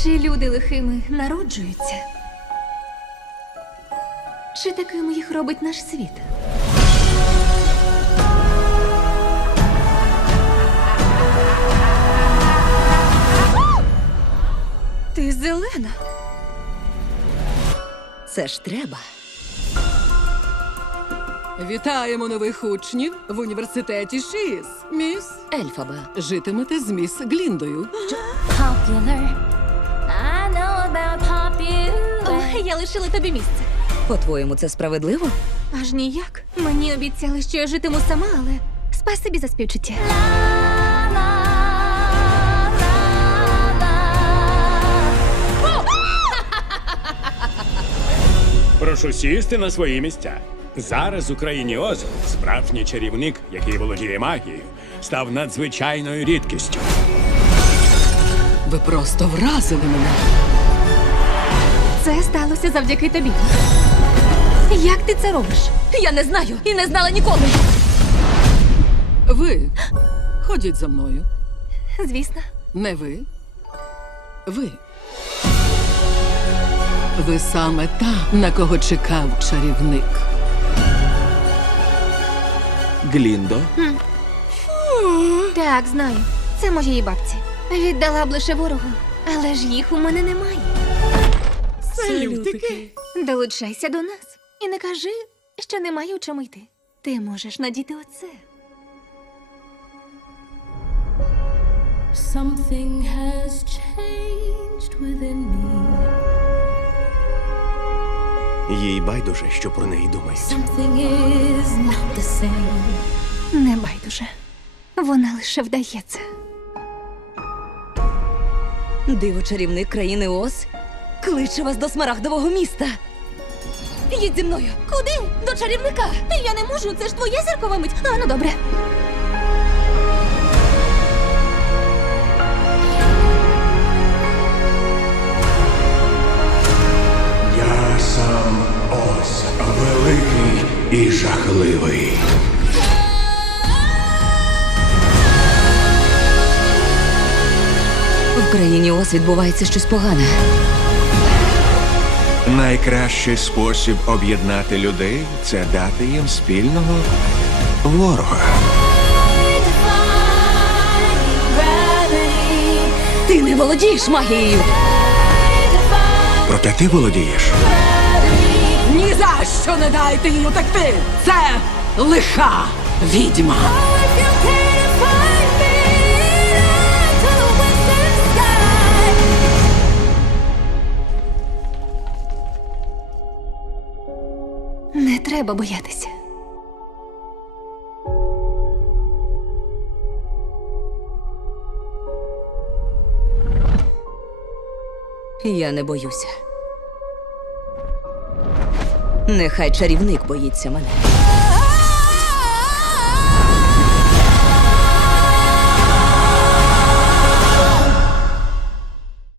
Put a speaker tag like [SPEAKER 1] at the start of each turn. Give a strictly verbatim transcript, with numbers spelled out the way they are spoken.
[SPEAKER 1] Чи люди лихими народжуються? Чи такими їх робить наш світ? Ти зелена.
[SPEAKER 2] Це ж треба.
[SPEAKER 3] Вітаємо нових учнів в університеті ШІС. Міс,
[SPEAKER 2] Ельфаба.
[SPEAKER 3] житимете з міс Гліндою.
[SPEAKER 4] Popular. I know about popular.
[SPEAKER 1] О, я лишила тобі місце.
[SPEAKER 2] По-твоєму, це справедливо?
[SPEAKER 1] Аж ніяк. Мені обіцяли, що я житиму сама, але спасибі за співчуття.
[SPEAKER 5] Прошу сісти на свої місця. Зараз у країні Оз справжній чарівник, який володіє магією, став надзвичайною рідкістю.
[SPEAKER 3] Ви просто вразили мене.
[SPEAKER 1] Це сталося завдяки тобі. Як ти це робиш?
[SPEAKER 2] Я не знаю і не знала ніколи.
[SPEAKER 3] Ви ходіть за мною.
[SPEAKER 1] Звісно.
[SPEAKER 3] Не ви. Ви. Ви саме та, на кого чекав чарівник.
[SPEAKER 6] Гліндо?
[SPEAKER 1] Так, знаю. Це моєї бабці. Віддала б лише ворогу. Але ж їх у мене немає.
[SPEAKER 3] Салютики.
[SPEAKER 1] Долучайся до нас. І не кажи, що немає у чому йти. Ти можеш надіти оце.
[SPEAKER 4] Something has changed within me.
[SPEAKER 6] Їй байдуже, що про неї думають.
[SPEAKER 4] Something is not the same.
[SPEAKER 1] Не байдуже. Вона лише вдається.
[SPEAKER 2] Диво-чарівник країни Оз кличе вас до смарагдового міста. Їдь зі мною.
[SPEAKER 1] Куди? До чарівника. Я не можу, це ж твоя зіркова мить. А, ну добре.
[SPEAKER 5] Я сам Оз, великий і жахливий.
[SPEAKER 2] В країні Оз відбувається щось погане.
[SPEAKER 6] Найкращий спосіб об'єднати людей – це дати їм спільного ворога.
[SPEAKER 4] Gravity.
[SPEAKER 2] Ти не володієш магією.
[SPEAKER 6] Проте ти володієш.
[SPEAKER 3] Ні за що не дайте їй утекти! Це лиха відьма.
[SPEAKER 4] If you can't find me, run to the western sky.
[SPEAKER 1] Не треба боятися.
[SPEAKER 2] Я не боюся. Нехай чарівник боїться мене.